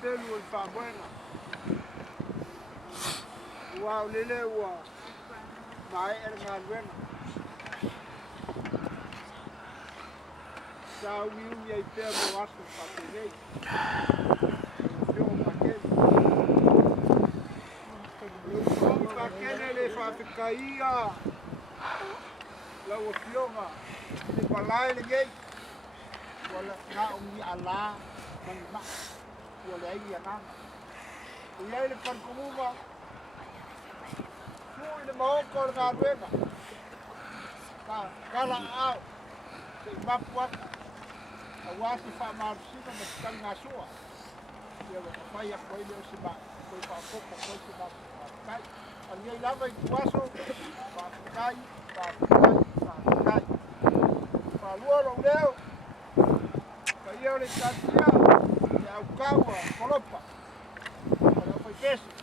telu i whamoena. Ua o lele ua mai ngā ruena. Sa umi ai pēr mo aso whapenei. Whio pakene. Whio pakene le whawhikaia. Lau o fionga. Le palai le ngei. Wala ngā umi ala. Mani mak. Wala ai ananga. Iai le parkomuga. Sui le maoko le ngā ruena. Kala au. Te mapu aka. A wasi whamarusina ma tikali ngā sua. Ia wa whai a koe leo si mak. Koe whakoko koe si mak. Kai. A niai lava i kuaso. Whakai. Whalua rong leo. Ka ia o le tatia. Te au kaua. Kolopa. Ka leo whai pesi.